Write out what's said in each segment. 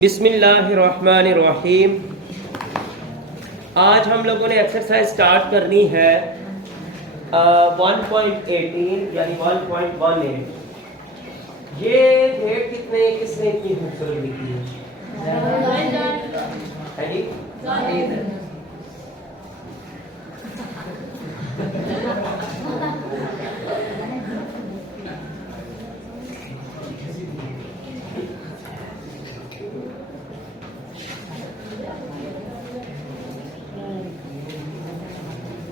बिस्मिल्लाहिर्रहमानिर्रहीम। आज हम लोगों ने एक्सरसाइज स्टार्ट करनी है 1.18 यानी 1.18। ये डेट किसने इतनी खूबसूरत लिखी है जी?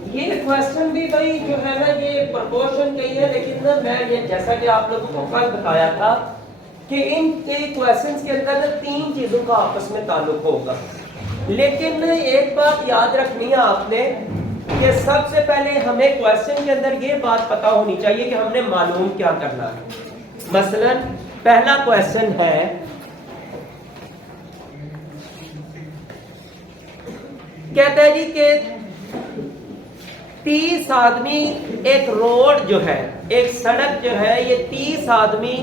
ये क्वेश्चन भी भाई जो है ना, ये प्रोपोर्शन कही है, लेकिन ना मैं ये जैसा कि आप लोगों को कल बताया था कि इन क्वेश्चंस के अंदर ना तीन चीजों का आपस में ताल्लुक होगा। लेकिन एक बात याद रखनी है आपने कि सबसे पहले हमें क्वेश्चन के अंदर ये बात पता होनी चाहिए कि हमने मालूम क्या करना है। मसलन पहला क्वेश्चन है, कहता है जी कि 30 आदमी, एक रोड जो है, एक सड़क जो है, ये 30 आदमी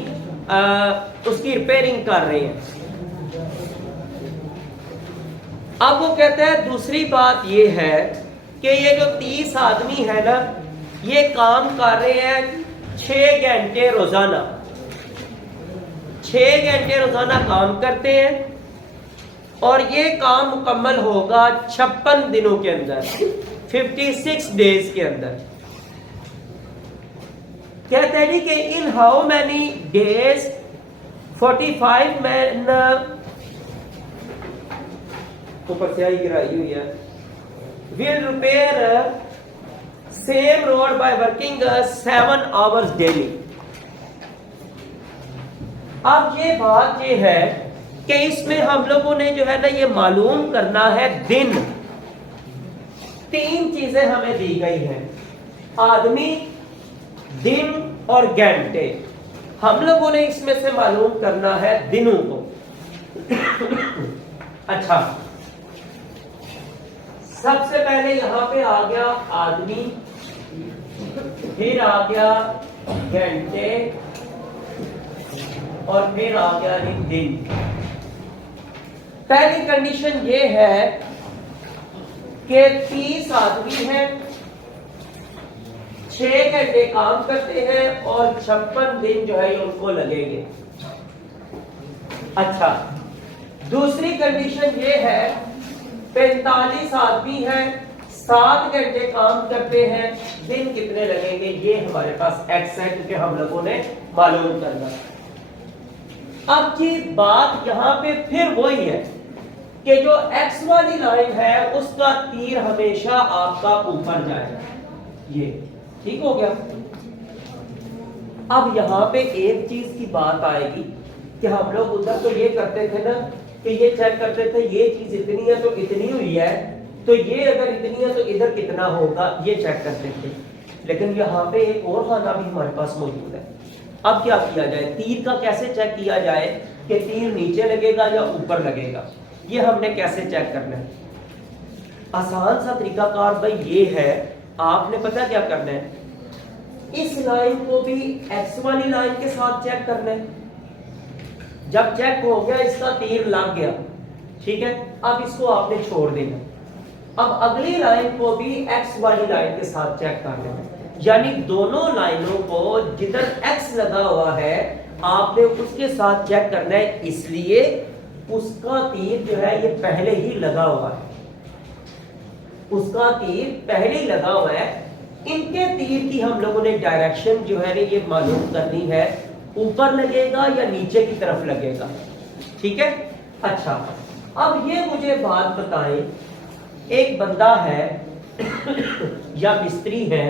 उसकी रिपेयरिंग कर रहे हैं। अब वो कहता है दूसरी बात ये है कि ये जो 30 आदमी है ना, ये काम कर रहे हैं 6 घंटे रोजाना। 6 घंटे रोजाना काम करते हैं और ये काम मुकम्मल होगा 56 दिनों के अंदर, 56 डेज के अंदर। कहते हैं कि in how many days 45 man, ऊपर से आई गिराई हुई है, will repair same road by working 7 hours daily. अब ये बात ये है कि इसमें हम लोगों ने जो है ना, ये मालूम करना है दिन। तीन चीजें हमें दी गई हैं, आदमी, दिन और घंटे। हम लोगों ने इसमें से मालूम करना है दिनों को। अच्छा, सबसे पहले यहां पे आ गया आदमी, फिर आ गया घंटे और फिर आ गया दिन। पहली कंडीशन ये है कि 30 आदमी हैं, 6 घंटे काम करते हैं और 56 दिन जो है उनको लगेंगे। अच्छा, दूसरी कंडीशन ये है 45 आदमी हैं, 7 घंटे काम करते हैं, दिन कितने लगेंगे, ये हमारे पास एक्स है क्योंकि हम लोगों ने मालूम करना। अब की बात यहां पे फिर वही है कि जो एक्स वाली लाइन है उसका तीर हमेशा आपका ऊपर जाएगा। ये ठीक हो गया। अब यहां पे एक चीज की बात आएगी कि हम लोग उधर तो ये करते थे ना कि ये चेक करते थे, ये चीज इतनी है तो इतनी हुई है, तो ये अगर इतनी है तो इधर कितना होगा, ये चेक करते थे। लेकिन यहां पे एक और खाना भी हमारे पास मौजूद है। अब क्या किया जाए, तीर का कैसे चेक किया जाए कि तीर नीचे लगेगा या ऊपर लगेगा, ये हमने कैसे चेक करना है। आसान सा तरीकाकार भाई ये है, आपने पता क्या करना है, इस लाइन को भी एक्स वाली लाइन के साथ चेक करना है। जब चेक हो गया, इसका तीर लग गया, ठीक है, अब इसको आपने छोड़ देना। अब अगली लाइन को भी एक्स वाली लाइन के साथ चेक करना है, यानी दोनों लाइनों को जिधर एक्स लगा हुआ है आपने उसके साथ चेक करना है, इसलिए उसका तीर जो है ये पहले ही लगा हुआ है, उसका तीर पहले ही लगा हुआ है। इनके तीर की हम लोगों ने डायरेक्शन जो है ना ये मालूम करनी है, ऊपर लगेगा या नीचे की तरफ लगेगा, ठीक है। अच्छा, अब ये मुझे बात बताएं, एक बंदा है या मिस्त्री है,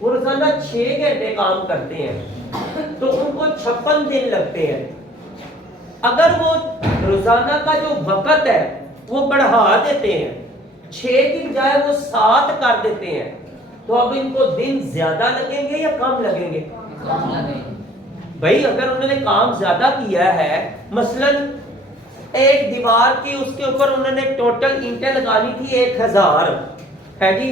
वो रोजाना 6 घंटे काम करते हैं तो उनको 56 दिन लगते हैं। अगर वो रोजाना का जो वक्त है वो बढ़ा देते हैं, 6 की बजाय वो 7 कर देते हैं, तो अब इनको दिन ज्यादा लगेंगे या कम लगेंगे? कम लगेंगे। भाई अगर उन्होंने काम ज्यादा किया है, मसलन एक दीवार की उसके ऊपर उन्होंने टोटल ईंटें लगानी थी 1000 है जी,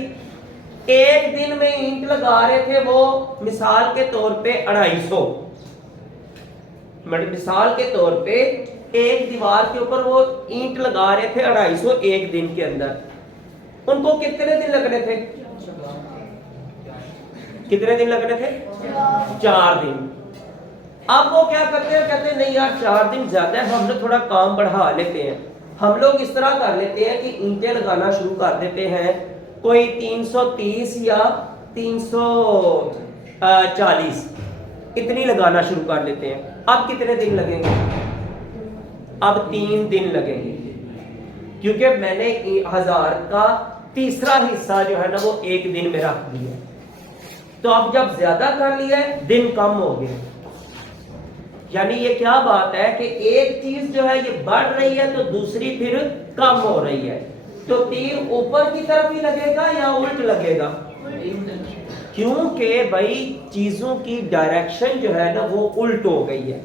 एक दिन में ईंट लगा रहे थे वो मिसाल के तौर पे 250, मिसाल के तौर पे एक दीवार के ऊपर वो ईंट लगा रहे थे 250 एक दिन के अंदर, उनको कितने दिन लगने थे? कितने दिन लगने थे? 4 दिन। अब वो क्या करते हैं, कहते हैं नहीं यार 4 दिन ज्यादा है, हम लोग थोड़ा काम बढ़ा लेते हैं। हम लोग इस तरह कर लेते हैं कि ईंटें लगाना शुरू कर देते हैं, कोई 330 या 340 इतनी लगाना शुरू कर लेते हैं। अब कितने दिन लगेंगे? अब 3 दिन लगेंगे, क्योंकि मैंने 1000 का तीसरा हिस्सा जो है ना वो एक दिन में रख दिया। तो अब जब ज्यादा कर लिया है, दिन कम हो गए। यानी ये क्या बात है कि एक चीज जो है ये बढ़ रही है तो दूसरी फिर कम हो रही है। तो तीर ऊपर की तरफ ही लगेगा या उल्ट लगेगा? क्योंकि भाई चीजों की डायरेक्शन जो है ना वो उल्ट हो गई है,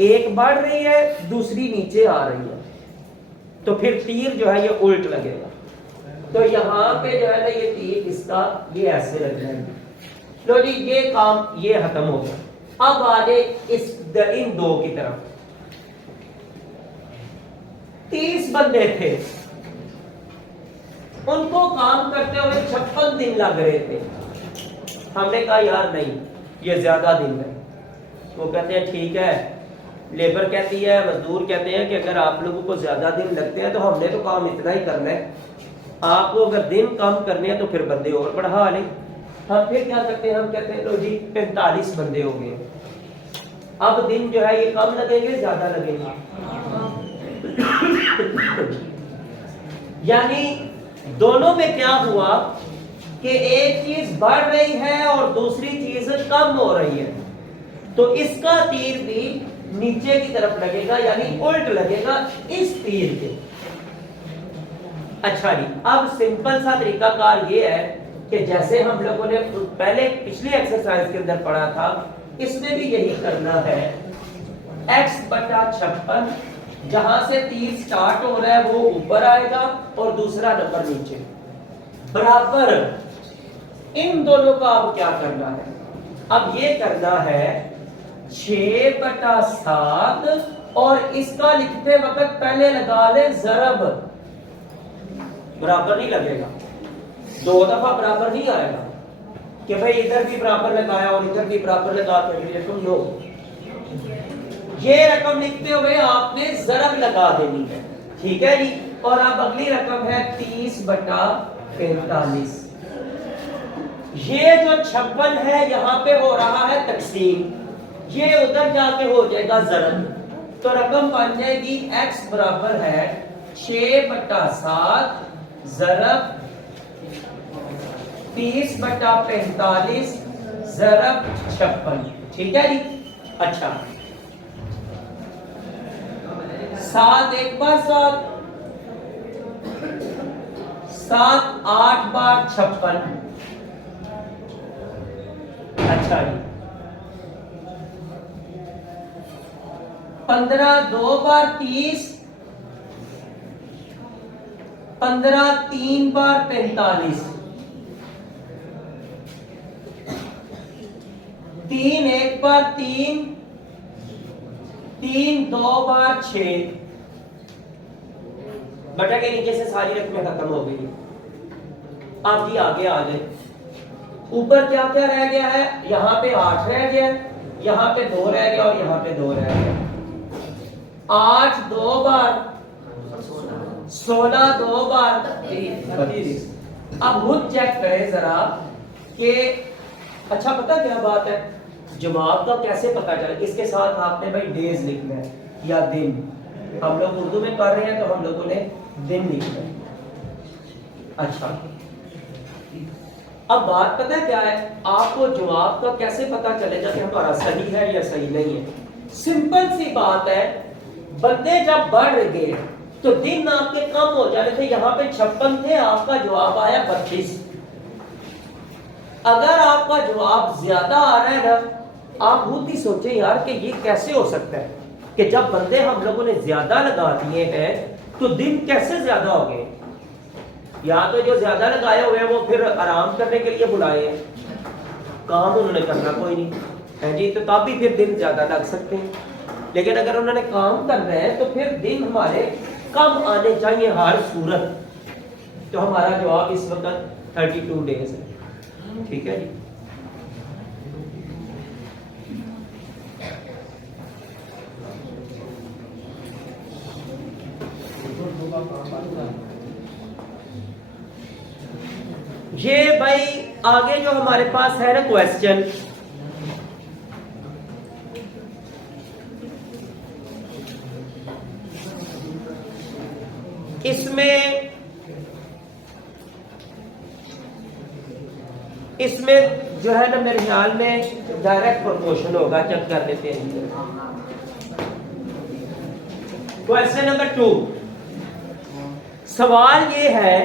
एक बढ़ रही है दूसरी नीचे आ रही है, तो फिर तीर जो है ये उल्ट लगेगा। तो यहाँ पे जो है ना ये तीर इसका ये ऐसे लग जाएगा। लो जी ये काम ये खत्म हो गया। अब आगे इन दो की तरफ 30 बंदे थे, उनको काम करते हुए 56 दिन लग रहे थे। हमने कहा यार नहीं ये ज्यादा दिन है। वो कहते हैं ठीक है, लेबर कहती है, मजदूर कहते हैं कि अगर आप लोगों को ज्यादा दिन लगते हैं तो हमने तो काम इतना ही करना है, आपको अगर दिन कम करने हैं तो फिर बंदे और बढ़ा लें। हम फिर क्या करते हैं, हम कहते हैं लो जी 45 बंदे हो गए, अब दिन जो है ये कम लगेंगे ज्यादा लगेंगे? यानी दोनों में क्या हुआ कि एक चीज बढ़ रही है और दूसरी चीज कम हो रही है, तो इसका तीर भी नीचे की तरफ लगेगा, यानी उल्ट लगेगा इस तीर के। अच्छा जी, अब सिंपल सा तरीकाकार ये है कि जैसे हम लोगों ने पहले पिछली एक्सरसाइज के अंदर पढ़ा था, इसमें भी यही करना है। x/56 जहां से तीर स्टार्ट हो रहा है वो ऊपर आएगा और दूसरा नंबर नीचे, बराबर इन दोनों का अब क्या करना है? अब ये करना है 6/7 और इसका लिखते वक्त पहले लगा ले ज़रब। बराबर नहीं लगेगा, 2 दफा बराबर नहीं आएगा कि भाई इधर भी बराबर लगाया और इधर भी बराबर लगा के रकम लो। ये रकम लिखते हुए आपने ज़रब लगा देनी है, ठीक है जी। और अब अगली रकम है 30/45। ये जो 56 है यहाँ पे हो रहा है तकसीम, ये उधर जाके हो जाएगा ज़रब। तो रकम बन जाएगी x बराबर है 6/7 ज़रब 30/45 ज़रब 56, ठीक है जी। अच्छा 7 एक बार 7, 7 8 बार 56। अच्छा जी 15 2 बार 30, 15 3 बार 45, 3 1 बार 3, 3 2 बार 6। बटा के नीचे से सारी रकमें खत्म हो गई। अब जी आगे आ गए, ऊपर क्या क्या रह गया है? यहाँ पे 8 रह गया, यहाँ पे 2 रह गया और यहाँ पे 2 रह गया। 8 2 बार 16, 2 बार 32। अब खुद चेक करें जरा कि अच्छा पता क्या बात है, जवाब का कैसे पता चले? इसके साथ आपने भाई डेज लिखना है या दिन। हम लोग उर्दू में कर रहे हैं तो हम लोगों ने दिन लिखना है। अच्छा अब बात पता है क्या है, आपको जवाब का कैसे पता चलेगा कि हमारा सही है या सही नहीं है? सिंपल सी बात है, बंदे जब बढ़ गए तो दिन आपके कम हो जाने थे। यहाँ पे 56 थे, आपका जवाब आया 32। अगर आपका जवाब ज्यादा आ रहा है ना, आप खुद ही सोचें यार कि ये कैसे हो सकता है कि जब बंदे हम लोगों ने ज्यादा लगा दिए हैं तो दिन कैसे ज्यादा हो गए? या तो जो ज्यादा लगाए हुए हैं वो फिर आराम करने के लिए बुलाए हैं, काम उन्होंने करना कोई नहीं है जी, तो तब भी फिर दिन ज्यादा लग सकते हैं। लेकिन अगर उन्होंने काम कर रहे हैं तो फिर दिन हमारे कम आने चाहिए हर सूरत। तो हमारा जवाब इस वक्त 32 डेज है। ठीक है जी। ये भाई आगे जो हमारे पास है ना क्वेश्चन, इसमें जो है ना मेरे ख्याल में डायरेक्ट प्रोपोर्शन होगा। चेक कर लेते हैं। क्वेश्चन नंबर 2, सवाल ये है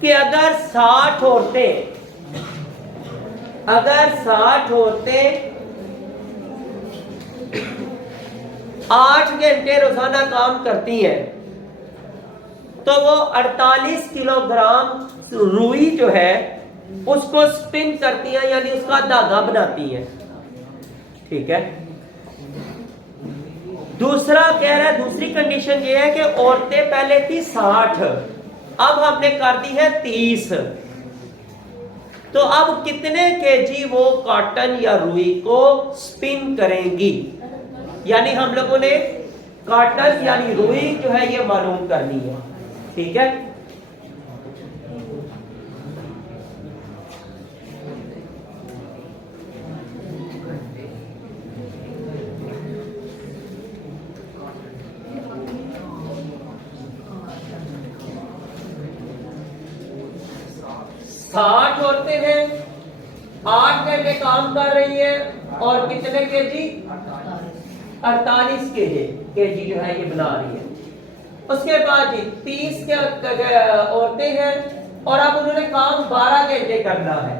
कि अगर 60 औरतें 8 घंटे रोजाना काम करती हैं तो वो 48 किलोग्राम रुई जो है उसको स्पिन करती हैं, यानी उसका धागा बनाती हैं। ठीक है। दूसरा कह रहा है, दूसरी कंडीशन ये है कि औरतें पहले थी 60, अब हमने कर दी है 30, तो अब कितने केजी वो कॉटन या रुई को स्पिन करेंगी, यानी हम लोगों ने कॉटन यानी रुई जो है ये मालूम करनी है। ठीक है। साठ औरतें हैं, 8 घंटे काम कर रही हैं और कितने केजी? 48 केजी जो है ये बना रही है। उसके बाद जी 30 के औरतें हैं और अब उन्होंने काम 12 घंटे करना है।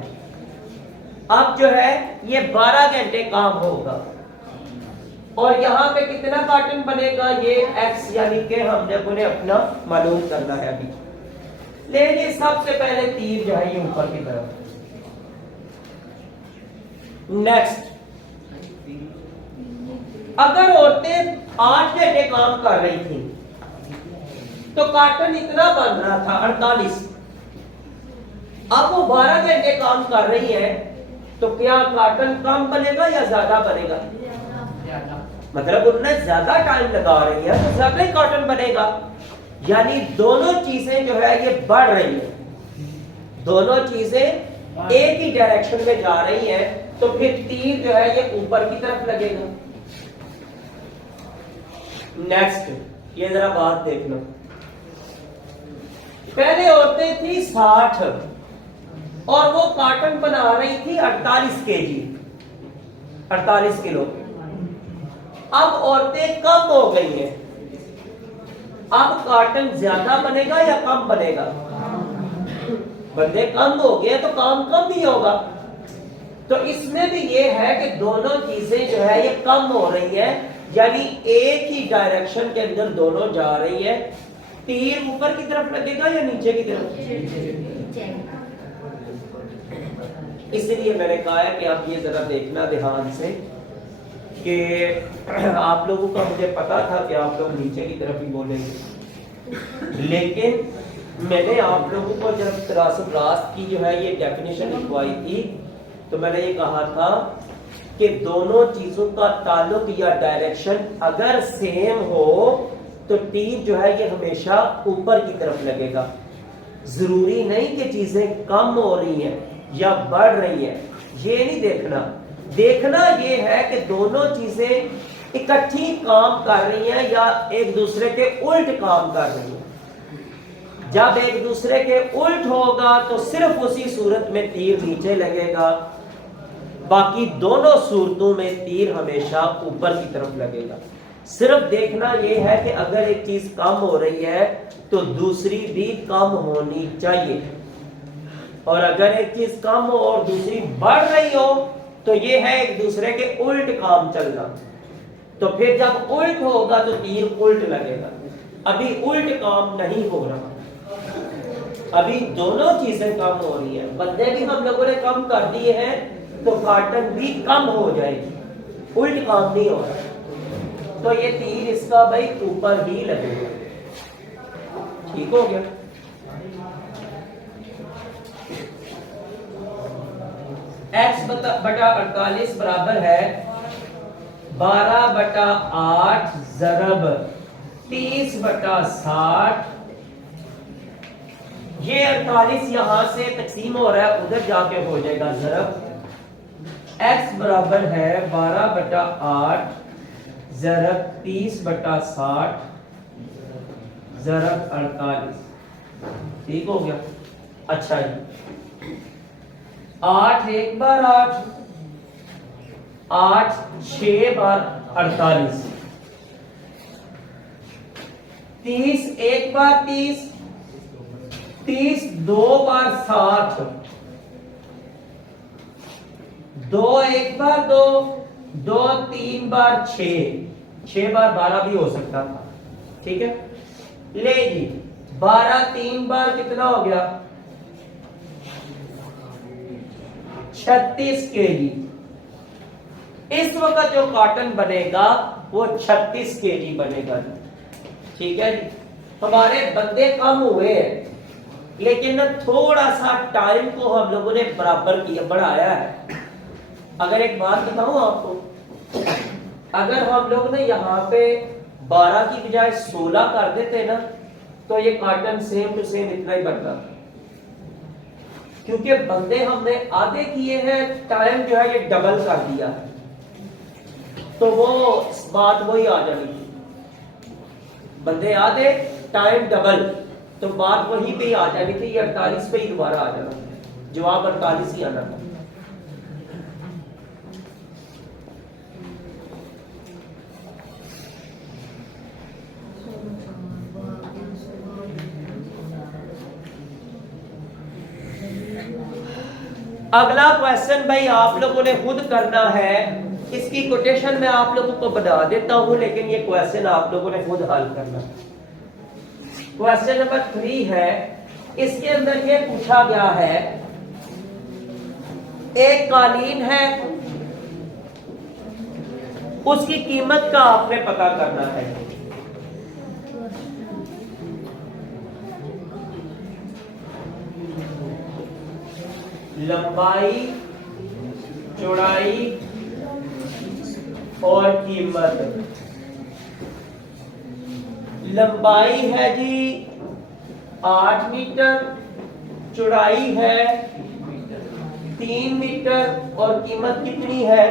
अब जो है ये 12 घंटे काम होगा और यहाँ पे कितना कॉटन बनेगा ये एक्स यानी कि हमने अपना मालूम करना है अभी। लेकिन सबसे पहले तीर जो है ये ऊपर की तरफ। नेक्स्ट, अगर औरतें 8 घंटे काम कर रही थी तो कॉटन इतना बन रहा था 48, अब वो 12 घंटे काम कर रही है तो क्या कॉटन कम बनेगा या ज्यादा बनेगा? मतलब उन्होंने ज्यादा टाइम लगा रही है तो ज्यादा ही कॉटन बनेगा, यानी दोनों चीजें जो है ये बढ़ रही है, दोनों चीजें एक ही डायरेक्शन में जा रही हैं, तो फिर तीर जो है ये ऊपर की तरफ लगेगा। नेक्स्ट, ये जरा बात देखना, पहले औरतें थी 60 और वो कॉटन बना रही थी 48 केजी, 48 किलो। अब औरतें कम हो गई हैं, अब कॉटन ज्यादा बनेगा या कम बनेगा? बंदे कम हो गए तो काम कम ही होगा। तो इसमें भी ये है कि दोनों चीजें जो है ये कम हो रही है, यानी एक ही डायरेक्शन के अंदर दोनों जा रही है। तीर ऊपर की तरफ लगेगा या नीचे की तरफ? इसलिए मैंने कहा है कि आप ये जरा देखना ध्यान से कि आप लोगों का मुझे पता था कि आप लोग नीचे की तरफ ही बोलेंगे, लेकिन मैंने आप लोगों को जब तरासुब रास्त की जो है ये डेफिनेशन लिखवाई थी तो मैंने ये कहा था कि दोनों चीजों का ताल्लुक या डायरेक्शन अगर सेम हो तो तीर जो है ये हमेशा ऊपर की तरफ लगेगा। जरूरी नहीं कि चीजें कम हो रही हैं या बढ़ रही हैं, ये नहीं देखना। देखना ये है कि दोनों चीजें इकट्ठी काम कर रही हैं या एक दूसरे के उल्ट काम कर रही हैं। जब एक दूसरे के उल्ट होगा तो सिर्फ उसी सूरत में तीर नीचे लगेगा, बाकी दोनों सूरतों में तीर हमेशा ऊपर की तरफ लगेगा। सिर्फ देखना यह है कि अगर एक चीज कम हो रही है तो दूसरी भी कम होनी चाहिए, और अगर एक चीज कम हो और दूसरी बढ़ रही हो तो ये है एक दूसरे के उल्ट काम चलना। तो फिर जब उल्ट होगा तो तीर उल्ट लगेगा। अभी उल्ट काम नहीं हो रहा, अभी दोनों चीजें कम हो रही हैं। बंदे भी हम लोगों ने कम कर दिए हैं तो कॉटन भी कम हो जाएगी, उल्ट काम नहीं हो रहा। तो ये तीर इसका भाई ऊपर ही लगेगा। ठीक हो गया। x बटा 48 बराबर है 12/8 ज़रब 30/60। ये 48 यहां से तकसीम हो रहा है, उधर जाके हो जाएगा ज़रब। x बराबर है 12/8 ज़रब 30/60 ज़रब 48। ठीक हो गया। अच्छा जी, 8 एक बार 8, 8 6 बार 48, 30 एक बार 30, 30 2 बार 60, 2 एक बार 2, 2 3 बार 6, 6 बार 12 भी हो सकता था। ठीक है, ले जी 12 3 बार कितना हो गया 36 केजी। इस वक्त जो कॉटन बनेगा वो 36 केजी बनेगा। ठीक है जी, हमारे बंदे कम हुए हैं, लेकिन ना थोड़ा सा टाइम को हम लोगों ने बराबर किया, बढ़ाया है। अगर एक बात बताऊं आपको, अगर हम लोग ने यहाँ पे 12 की बजाय 16 कर देते ना, तो ये कॉटन सेम टू सेम इतना ही बनता। क्योंकि बंदे हमने आधे किए हैं, टाइम जो है ये डबल कर दिया है, तो वो बात वही आ जानी थी। बंदे आधे टाइम डबल, तो बात वही पे ही आ जानी थी। ये 48 पे ही दोबारा आ जाना, जवाब 48 ही आना था। अगला क्वेश्चन भाई आप लोगों ने खुद करना है। इसकी कोटेशन मैं आप लोगों को बता देता हूं, लेकिन ये क्वेश्चन आप लोगों ने खुद हल करना। क्वेश्चन नंबर 3 है, इसके अंदर ये पूछा गया है, एक कालीन है, उसकी कीमत का आपने पता करना है। लंबाई, चौड़ाई और कीमत। लंबाई है जी 8 मीटर, चौड़ाई है 3 मीटर और कीमत कितनी है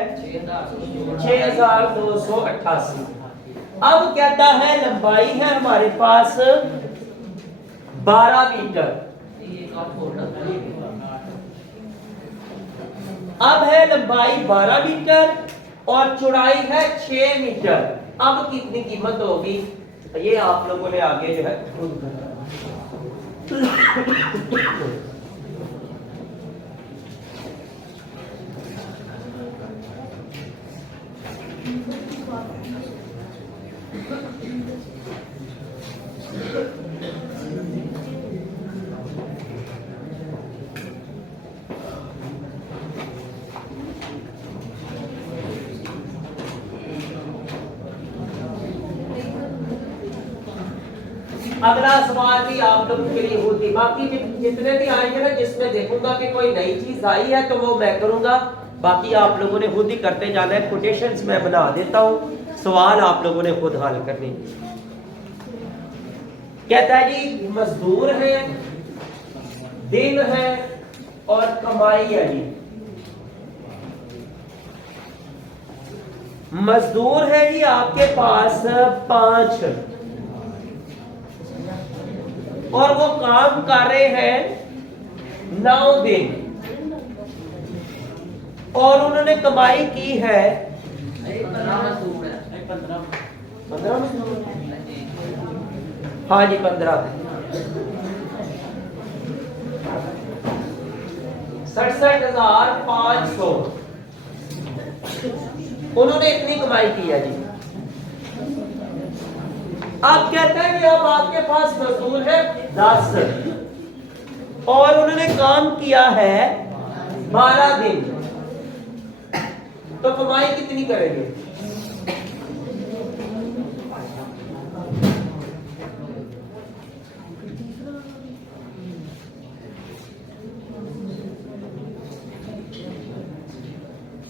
6288। अब कहता है लंबाई है हमारे पास 12 मीटर, अब है लंबाई 12 मीटर और चौड़ाई है 6 मीटर। अब कितनी कीमत होगी ये आप लोगों ने आगे जो है खुद करना। अगला सवाल भी आप लोगों के लिए होती, बाकी जितने भी आएंगे ना, जिसमें देखूंगा कि कोई नई चीज आई है तो वो मैं करूंगा, बाकी आप लोगों ने खुद ही करते जाना है। कोटेशंस मैं बना देता हूं, सवाल आप लोगों ने खुद हल करने। कहता है जी मजदूर है, दिन है और कमाई है जी। मजदूर है जी आपके पास 5 और वो काम कर रहे हैं 9 दिन और उन्होंने कमाई की है 15। हाँ जी 15। 67,500 उन्होंने इतनी कमाई की है जी। अब कहता है कि अब आपके पास मजदूर है 10 और उन्होंने काम किया है 12 दिन, तो कमाई कितनी करेंगे?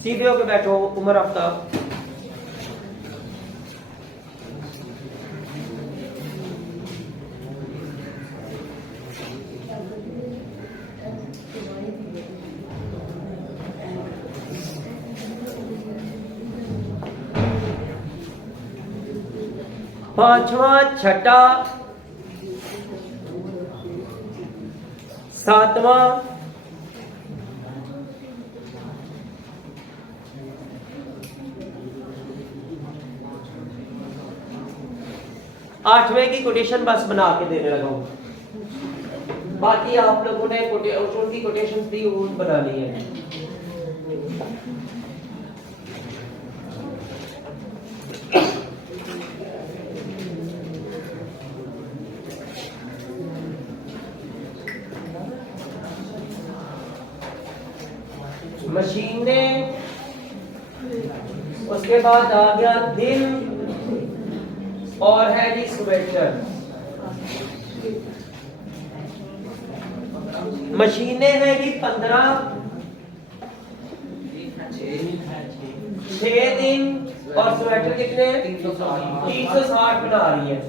सीधे होके बैठो उमर आफ्ताब। पांचवा, छठा, सातवां, आठवें की कोटेशन बस बना के देने लगा हूं, बाकी आप लोगों ने उनकी कोटेशन दी वो बनानी है। मशीनें, उसके बाद आ गया दिन और है जी स्वेटर। मशीनें हैं जी 15, 6 दिन और स्वेटर कितने हैं 360 बना रही है।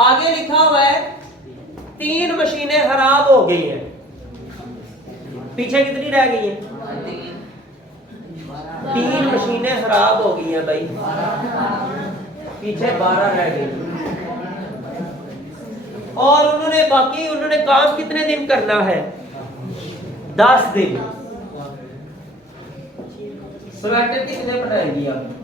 आगे लिखा हुआ है 3 मशीनें खराब हो गई हैं, पीछे कितनी रह गई हैं 3 मशीनें खराब हो गई हैं भाई, पीछे 12 रह गई। और उन्होंने काम कितने दिन करना है 10 दिन। स्वेटर कितने बनाएंगी आप?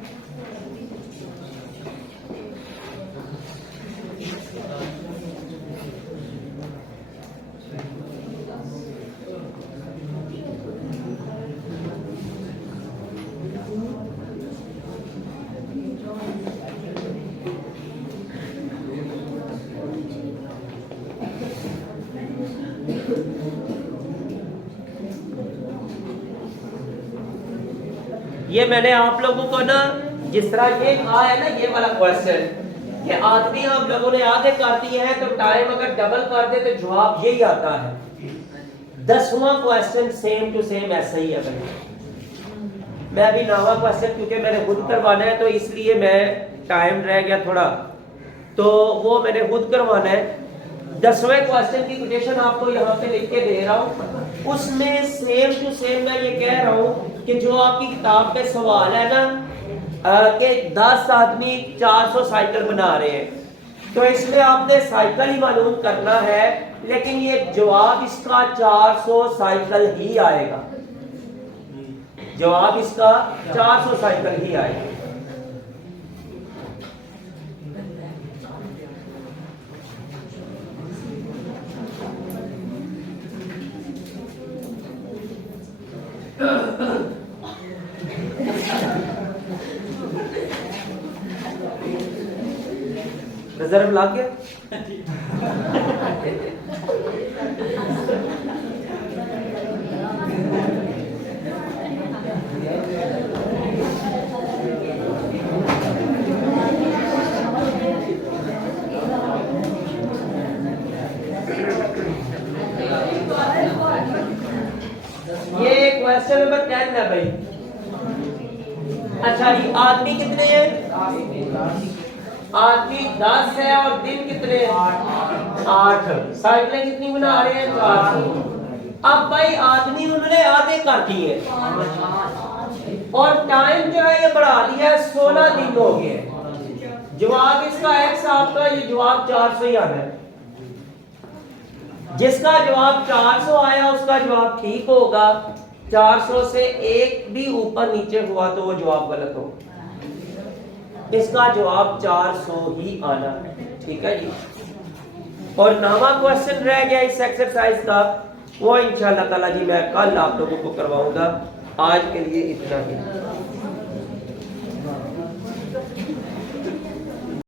ये मैंने आप लोगों को ना जिस तरह ये कहा है ना, ये वाला क्वेश्चन ये आदमी आप लोगों ने आगे कर दिए हैं तो टाइम अगर डबल कर दे तो जवाब यही आता है। 10वां क्वेश्चन सेम टू सेम ऐसा ही है भाई। मैं अभी 9वां क्वेश्चन क्योंकि मैंने खुद करवाना है तो इसलिए मैं टाइम रह गया थोड़ा, तो वो मैंने खुद करवाना है। 10वें क्वेश्चन की कोटेशन आपको यहाँ पे लिख के दे रहा हूँ, उसमें सेम टू सेम मैं ये कह रहा हूँ कि जो आपकी किताब पे सवाल है ना कि 10 आदमी 400 साइकिल बना रहे हैं, तो इसमें आपने साइकिल ही मालूम करना है, लेकिन ये जवाब इसका 400 साइकिल ही आएगा, जवाब इसका 400 साइकिल ही आएगा। रिजर्व लाग गया। ये क्वेश्चन नंबर 10 है भाई। अच्छा ये आदमी कितने हैं? आदमी 10 है और दिन कितने हैं 8। साइकिलें कितनी बना रहे हैं 400। अब भाई आदमी उन्होंने आधे कर दिए और टाइम जो है ये बढ़ा दिया है, 16 दिन हो गए। जवाब इसका एक्स आपका ये जवाब 400 ही आना है। जिसका जवाब 400 आया उसका जवाब ठीक होगा, 400 से एक भी ऊपर नीचे हुआ तो वो जवाब गलत होगा। इसका जवाब 400 ही आना है, ठीक है जी। और 9वां क्वेश्चन रह गया इस एक्सरसाइज का, वो इंशाल्लाह ताला जी मैं कल आप लोगों को करवाऊंगा। आज के लिए इतना ही।